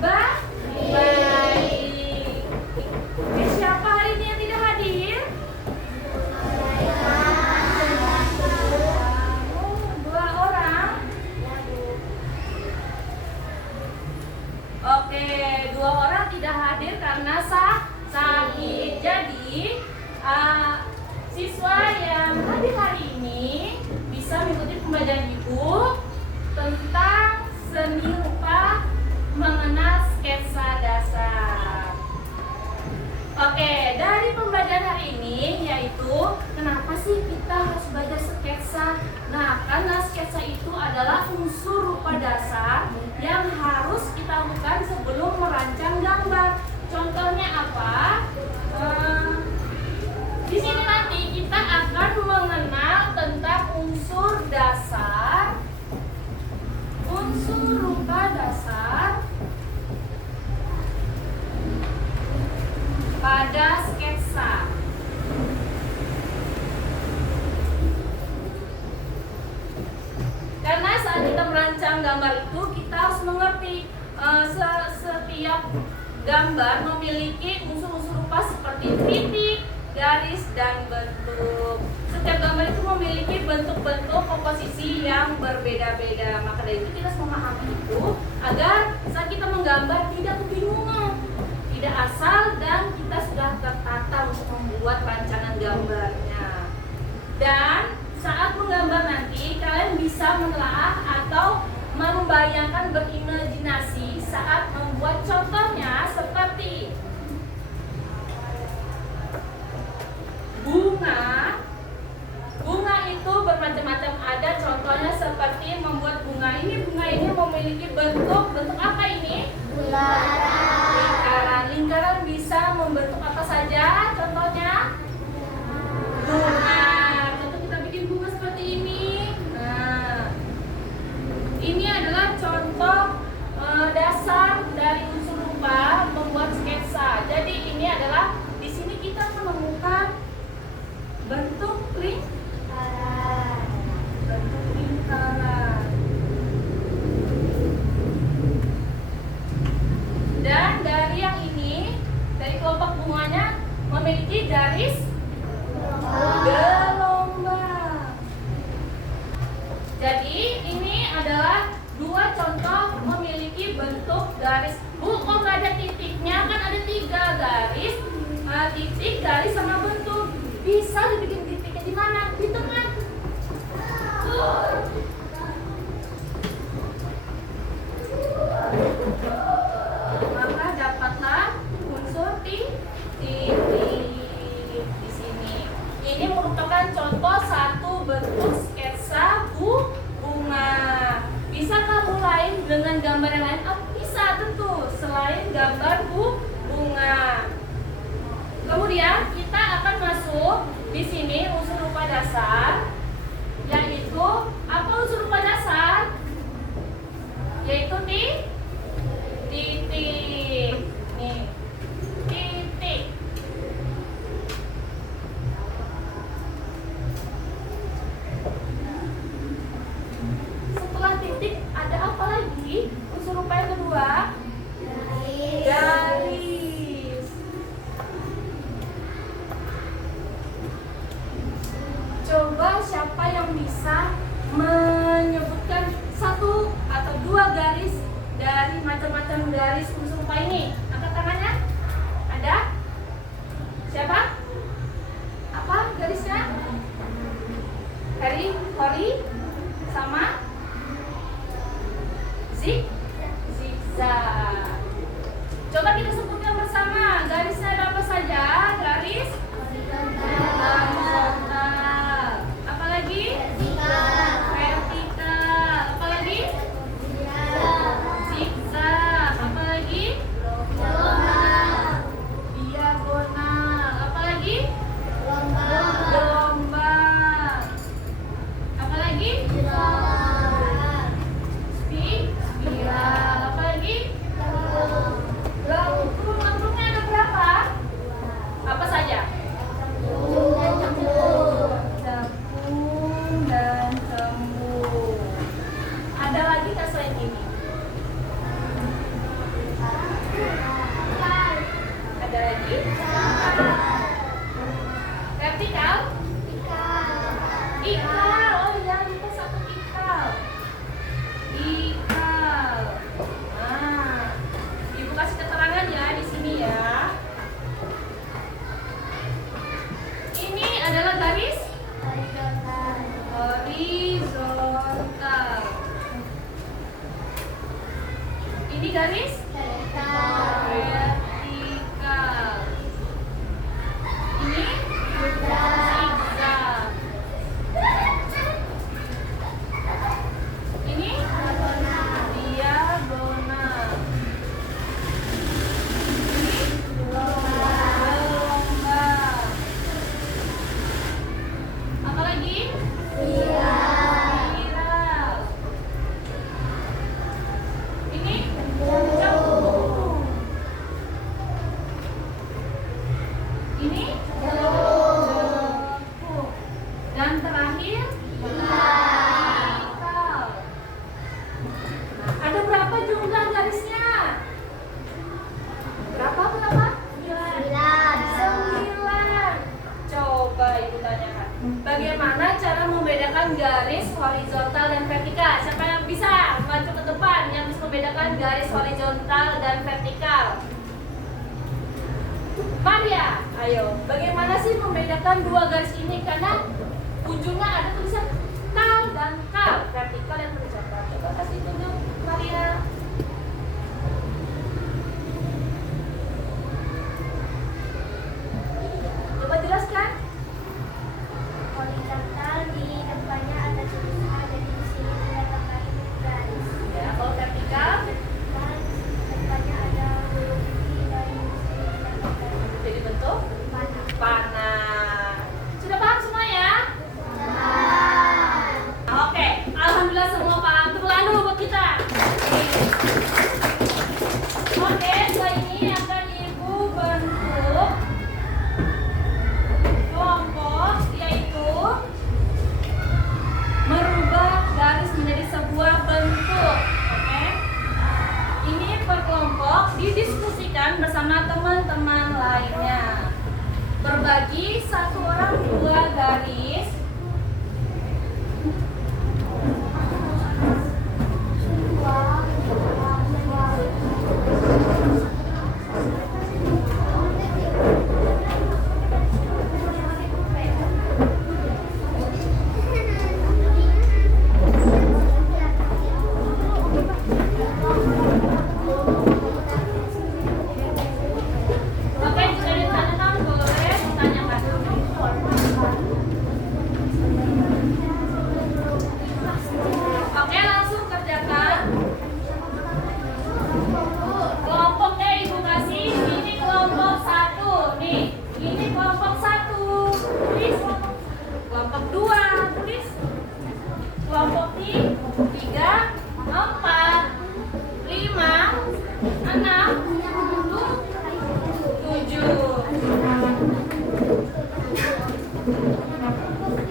baik? Baik. Siapa hari ini yang tidak hadir? Dua orang. Oke, dua orang tidak hadir karena sakit. Jadi siswa yang hadir hari ini bisa mengikuti pembelajaran Ibu tentang seni rupa mengenal sketsa dasar. Oke, dari pembelajaran hari ini yaitu kenapa sih kita harus belajar sketsa? Nah, karena sketsa itu adalah unsur rupa dasar yang harus kita lakukan sebelum merancang gambar. Contohnya apa? Di sini nanti kita akan mengenal tentang unsur dasar, unsur rupa dasar pada sketsa. Karena saat kita merancang gambar itu kita harus mengerti setiap gambar memiliki unsur-unsur rupa seperti titik, garis, dan bentuk. Setiap gambar itu memiliki bentuk-bentuk komposisi yang berbeda-beda. Maka dari itu kita harus memahami itu agar saat kita menggambar tidak kebingungan, tidak asal, dan kita sudah tertata untuk membuat rancangan gambarnya. Dan saat menggambar nanti kalian bisa menelaah atau membayangkan, berimajinasi saat membuat, contohnya seperti bunga. Bunga itu bermacam-macam, ada contohnya seperti membuat bunga ini. Bunga ini memiliki bentuk apa ini? Lingkaran. Lingkaran bisa membentuk apa saja, contohnya bunga. Contoh kita bikin bunga seperti ini. Nah, ini adalah contoh dasar dari unsur rupa membuat sketsa. Jadi ini adalah di sini kita menemukan bentuk lingkaran. Bentuk lingkaran. Dan dari yang ini, dari kelompok bunganya memiliki garis gelombang. Jadi ini adalah dua contoh memiliki bentuk garis. Bu, kok nggak ada titiknya? Kan ada 3 garis, titik, garis, sama bentuk. Bisa dibikin titiknya di mana? Di tengah. Maka dapatlah unsur titik di sini. Ini merupakan contoh satu bentuk sketsa bunga. Bisakah mulai dengan gambar yang lain? Bisa tentu, selain gambar bunga. Kemudian kita akan masuk di sini unsur rupa dasar, yaitu apa unsur rupa dasar? Yaitu titik. Nih, titik. Setelah titik ada apa lagi? Unsur rupa yang kedua? Garis. Coba siapa yang bisa menyebutkan 1 atau 2 garis dari macam-macam garis unsur rupa ini? Angkat tangannya. Ada? Siapa? Apa garisnya? Hori, sama zigzag. Coba kita sebutkan bersama. Garisnya ada apa saja? Garis horizontal. Apa lagi? Vertikal. Apa lagi? Zigzag. Apa lagi? dan vertikal. Maria, ayo, bagaimana sih membedakan dua garis ini? Karena ujungnya ada tulisan kal dan kal, vertikal yang horizontal. Coba kasih tunjuk, Maria. Coba jelaskan. Horizontal di depannya ada tulisan, jadi di sini diletakkan garis. Ya, kalau vertikal, Dan depannya ada huruf I dan di sini diletakkan jadi bentuk panah. panah. Sudah paham semua ya? Oke, alhamdulillah semua paham. Tepuk tangan dulu buat kita. Oke, setelah ini akan ibu bentuk kelompok, yaitu merubah garis menjadi sebuah bentuk. Oke, ini per kelompok didiskusikan bersama teman-teman lainnya. Berbagi satu orang dua garis. Oke, jika ditanyakan boleh ditanyakan. Oke, langsung kerjakan. Kelompoknya ibu kasih. Ini kelompok 1. Nih, ini kelompok 1. Tulis. Kelompok 2. Tulis. Kelompok 3, 4, 5, 6, 7.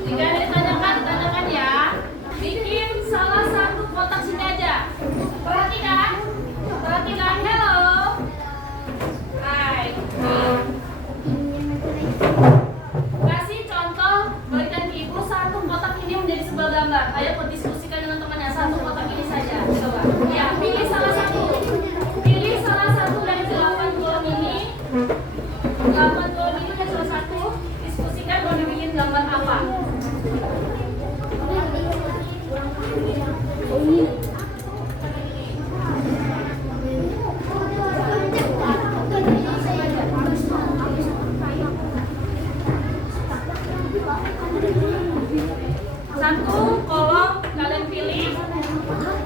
Jika ditanyakan ya. Bikin salah satu kotak sini aja. Perhatikan. Perhatikan. Hello. Hai. Kasih contoh, berikan ke ibu satu kotak ini menjadi sebuah gambar. Ayo diskusikan dengan temannya, satu kotak ini saja. Coba. Ya, pilih salah satu. Pilih salah satu dari 8 kolom ini. 8 kolom ini dari salah satu. Diskusikan mau dibikin gambar apa. Satu kolom kalian pilih,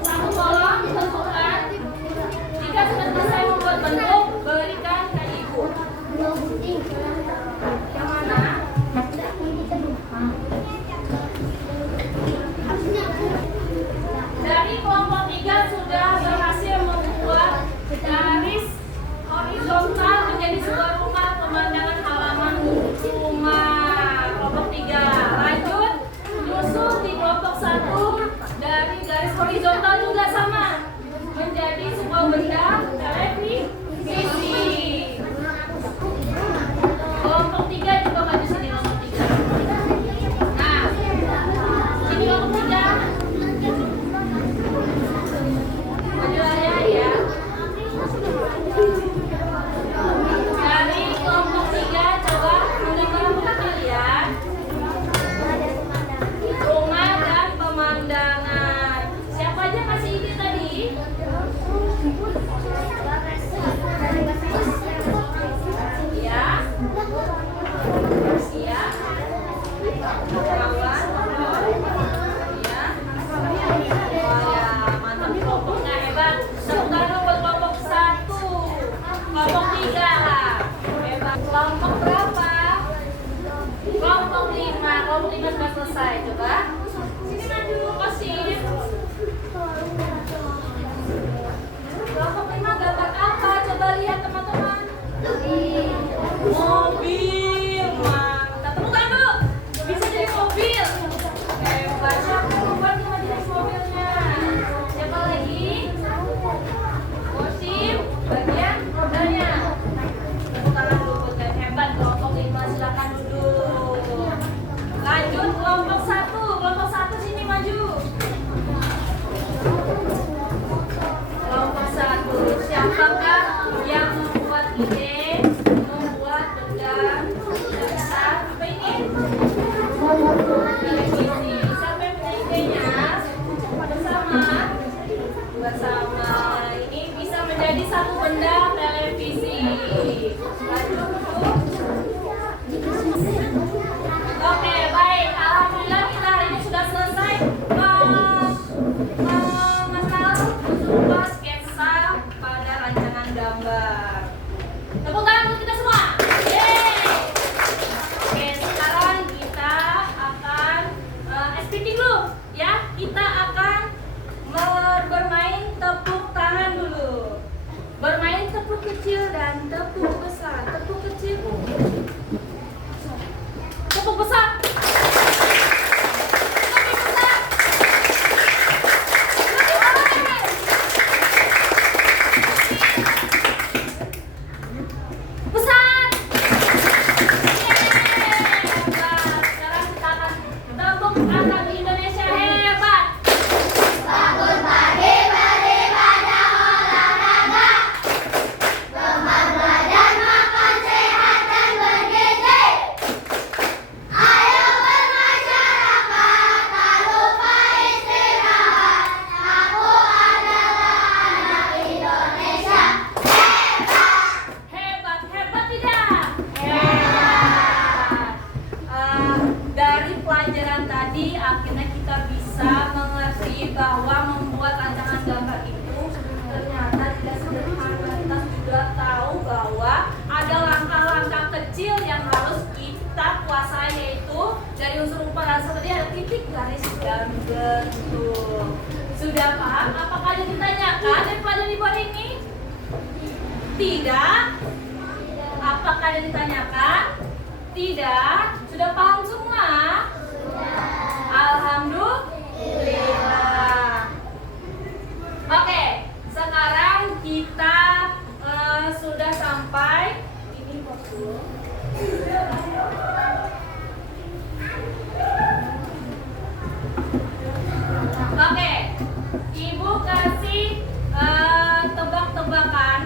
satu kolom tentukan. Jika sudah selesai membuat bentuk, berikan ke ibu. Yang mana? Dari kelompok 3 sudah berhasil membuat garis horizontal menjadi sebuah rumah, pemandangan halaman rumah. Kelompok 3 lanjut. Nyusul di kelompok 1 dari garis horizontal juga sama menjadi sebuah benda televisi. Kelompok 3 juga maju sini kelompok 3. Nah, ini kelompok 3. Maju ya. Dari kelompok 3 coba menggambar apa kalian? Rumah dan pemandangan. Siapa aja kasih ide tadi? Ya. Ya. Kawan. Ya. Oh ya, mantap, kelompoknya hebat. Tepuk tangan buat kelompok 1. Kelompok 3 lah. Hebat. Kelompok berapa? Kelompok 5. Kelompok 5 sudah selesai. Coba. Sini maju, kasih. Kelompok 5 gambar apa? Coba lihat teman-teman. Mobil. Mantap. Tepuk tangan dulu. Bisa jadi mobil. Hebat. Siapa yang membuat imajinasi mobilnya? Siapa lagi? Musim bagian rodanya. Tepuk tangan dulu buat kalian. Hebat. Kelompok 5 silakan duduk. Lanjut kelompok 1. Lanjut dulu. Oke, baik. Alhamdulillah kita hari ini sudah selesai mengenal berupa sketsa pada rancangan gambar. Tepuk tangan untuk kita semua. Yeay. Oke, sekarang kita akan speaking dulu ya. Kita akan bermain tepuk tangan dulu. Bermain tepuk kecil dan tepuk besar. Tepuk kecil. Tepuk besar. Tepuk besar. Besar. Hebat. Sekarang kita akan tepuk tangan Indonesia hebat. Bangun pagi beribadah olahraga, lemak badan makan sehat dan bergizi. Ayo bermasyarakat, tak lupa istirahat. Aku adalah anak Indonesia. Hebat, hebat tidak? Hebat. Dari pelajaran tadi akhirnya kita bisa mengerti bahwa membuat rancangan gambar itu ternyata tidak sederhana. Kita sudah tahu bahwa ada langkah-langkah kecil yang harus kita kuasai, yaitu dari unsur rupa dan tadi ada titik, garis, dan bentuk. Sudah paham? Apakah ada yang ditanyakan dari pelajaran ibu hari ini? Tidak. Apakah ada yang ditanyakan? Tidak. Sudah paham semua? Alhamdulillah. Oke, sekarang kita sudah sampai ini waktu. Oke, Ibu kasih tebak-tebakan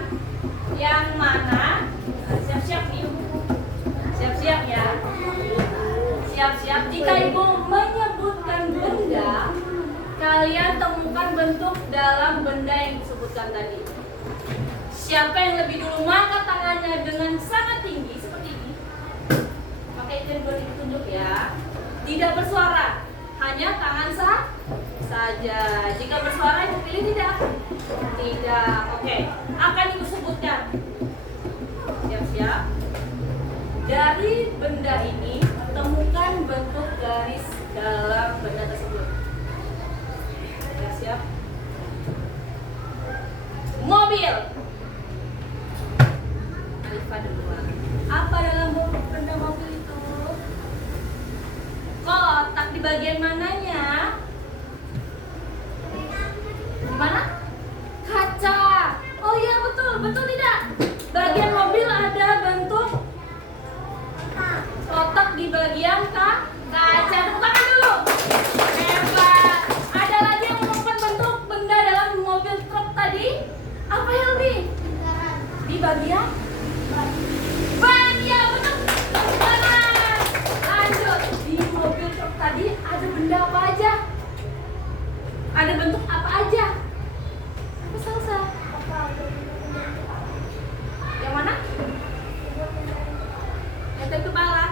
yang mana? Siap-siap nih. Siap-siap ya. Siap-siap. Jika Ibu menyebutkan benda, kalian temukan bentuk dalam benda yang disebutkan tadi. Siapa yang lebih dulu mengangkat tangannya dengan sangat tinggi seperti ini, maka itu yang boleh ditunjuk ya. Tidak bersuara, hanya tangan saja. Jika bersuara Ibu pilih tidak? Tidak. Oke, akan Ibu sebutkan. Siap-siap. Dari benda ini temukan bentuk garis dalam benda tersebut. Siap-siap. Mobil. Alifa duluan. Apa dalam benda mobil itu? Kotak di bagian mananya? Di mana? Kaca. Oh iya betul, betul tidak? Bagian mobil ada bentuk kotak di bagian kaca. Tepuk tangan dulu. Hebat. Ada lagi yang menemukan bentuk benda dalam mobil truk tadi? Apa Helmi? Di bagian ban. Ya betul. Tepuk tangan. Lanjut. Di mobil truk tadi ada benda apa aja? Ada bentuk apa aja? Apa salsa? Yang mana? Yang dari kepala.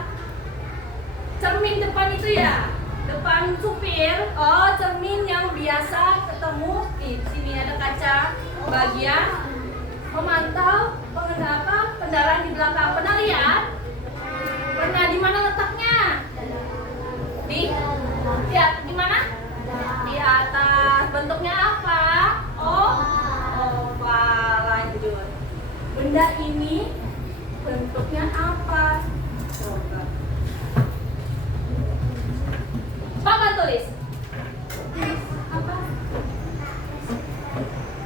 Cermin depan itu ya, depan supir. Oh, cermin yang biasa ketemu di sini ada kaca bagian memantau pengendara kendaraan di belakang. Pernah lihat? Pernah di mana letaknya? Di mana? Di atas. Bentuknya apa? Oh, oval. Lanjut. Benda ini bentuknya apa? Coba. Papan tulis. Apa?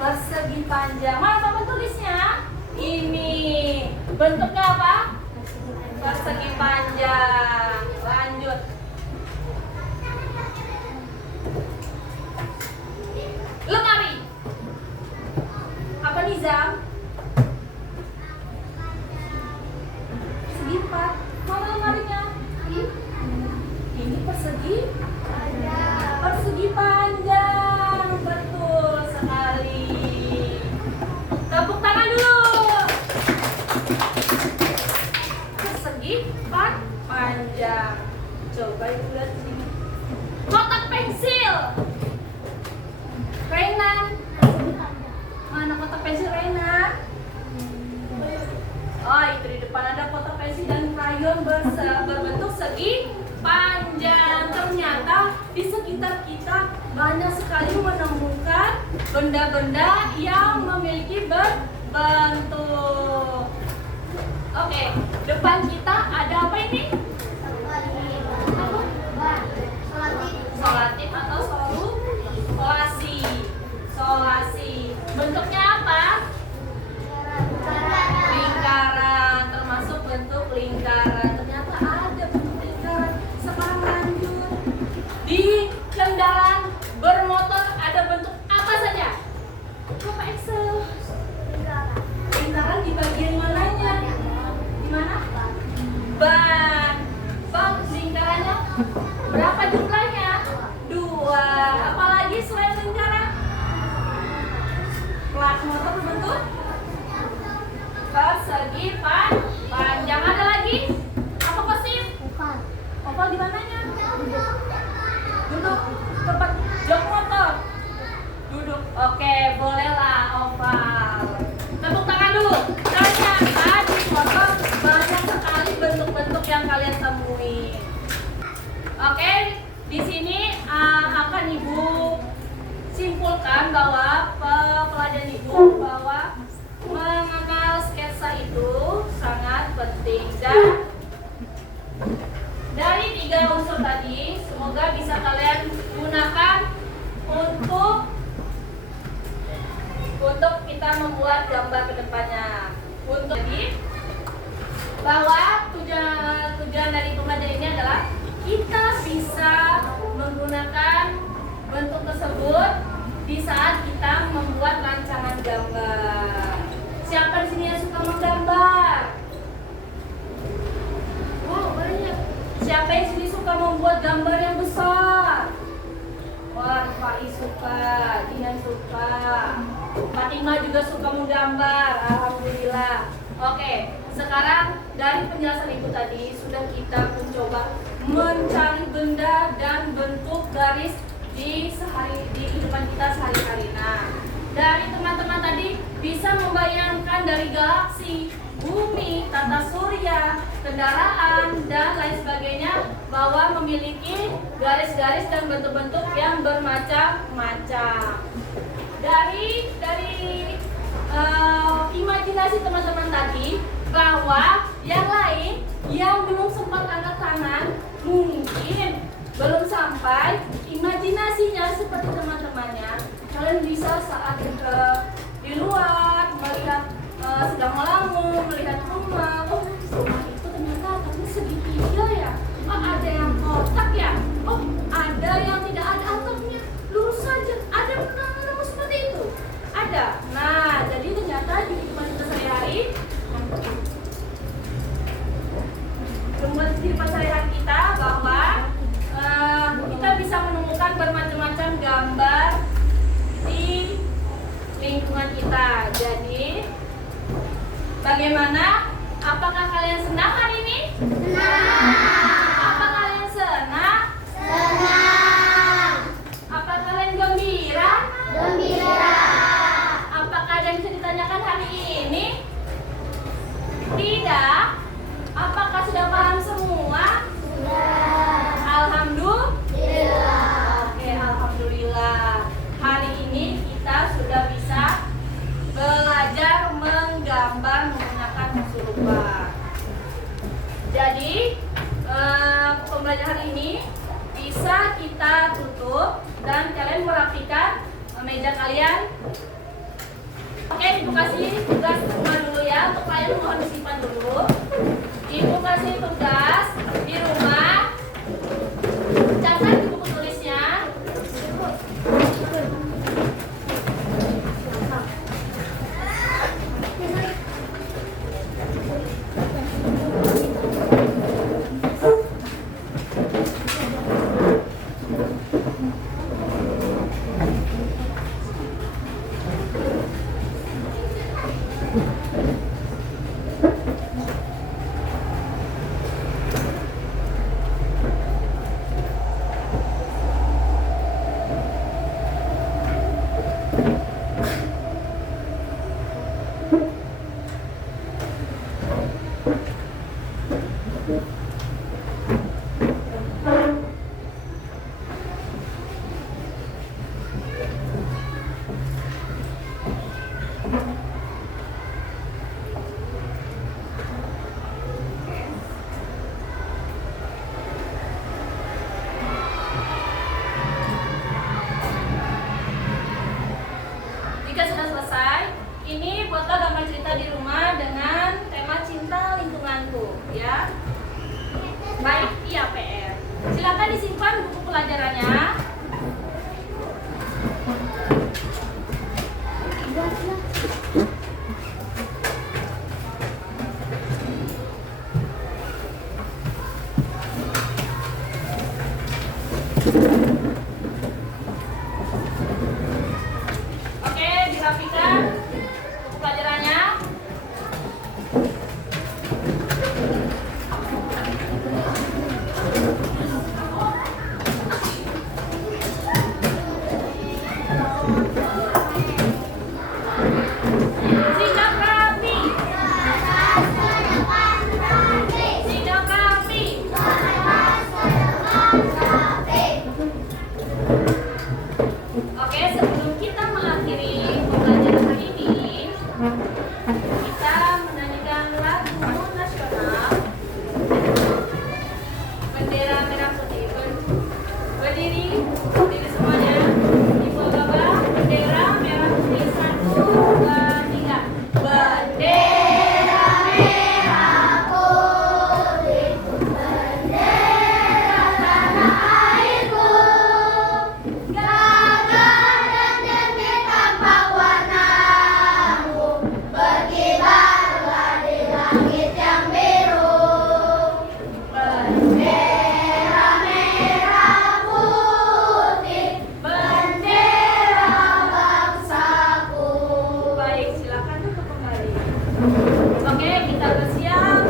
Persegi panjang. Mana papan tulisnya? Ini. Bentuknya apa? Persegi panjang. Lanjut. Lemari. Apa Nizam? Persegi empat. Mana lemarinya? Ini persegi. Persegi panjang. Betul sekali. Tepuk tangan dulu. Coba ibu lihat sini. Kotak pensil. Reina. Mana kotak pensil Reina? Oh, itu di depan ada kotak pensil dan krayon berbentuk segi panjang. Ternyata di sekitar kita banyak sekali menemukan benda-benda yang memiliki berbentuk. Oke, depan kita ada apa ini? Solatif atau solasi. Solasi. Bentuknya apa? Lingkaran, termasuk bentuk lingkaran. Ternyata ada bentuk lingkaran. Sekarang lanjut. Di kendaraan bermotor ada bentuk apa saja? Bapak Excel. Lingkaran di bagian mananya? Di mana? Ban. Ban lingkarannya berapa jumlahnya? 2. Apalagi selain lingkaran? Plat motor berbentuk persegi panjang. Ada lagi? Apa pasif? Oval di mananya? Duduk. Tempat jok motor. Duduk. Oke, bolehlah oval. Tepuk tangan dulu. Ternyata di motor banyak sekali bentuk-bentuk yang kalian temui. Oke, di sini akan Ibu simpulkan bahwa pelajaran Ibu bahwa mengenal sketsa itu sangat penting, dan dari 3 unsur tadi semoga bisa kalian gunakan untuk kita membuat gambar kedepannya. Untuk jadi bahwa tujuan dari pembelajaran ini adalah kita bisa menggunakan bentuk tersebut di saat kita membuat rancangan gambar. Siapa di sini yang suka menggambar? Wow, banyak. Siapa yang sini suka membuat gambar yang besar? Wah, Fai suka, Dian suka, Fatima juga suka menggambar. Alhamdulillah. Oke, sekarang dari penjelasan Ibu tadi sudah kita mencoba mencari benda dan bentuk garis di kehidupan kita sehari-hari. Nah, dari teman-teman tadi bisa membayangkan dari galaksi, bumi, tata surya, kendaraan, dan lain sebagainya bahwa memiliki garis-garis dan bentuk-bentuk yang bermacam-macam. Dari imajinasi teman-teman tadi bahwa yang lain yang belum sempat angkat tangan mungkin belum sampai imajinasinya seperti teman-temannya. Kalian bisa saat di luar melihat sedang melamun, melihat rumah. Oh, rumah itu ternyata atapnya segitiga ya. Oh, ada yang kotak ya. Oh, ada yang tidak ada atapnya, lurus saja. Ada penemu seperti itu. Ada. Nah, jadi ternyata di kehidupan kita sehari-hari, kehidupan sehari-hari kita bahwa kita bisa menemukan bermacam-macam gambar di lingkungan kita. Jadi, bagaimana? Apakah kalian senang hari ini? Senang. Apa kalian senang? Senang. Apa kalian gembira? Gembira. Apakah ada yang bisa ditanyakan hari ini? Tidak. Apakah sudah paham semua? Sudah. Alhamdulillah. Oke, alhamdulillah. Hari ini kita sudah bisa belajar menggambar menggunakan unsur rupa. Jadi pembelajaran hari ini bisa kita tutup dan kalian merapikan meja kalian. Oke, Ibu kasih tugas rumah dulu ya. Untuk kalian mohon disimpan dulu. Ibu kasih tugas di rumah. Catat di buku tulisnya. Oke, kita bersiap.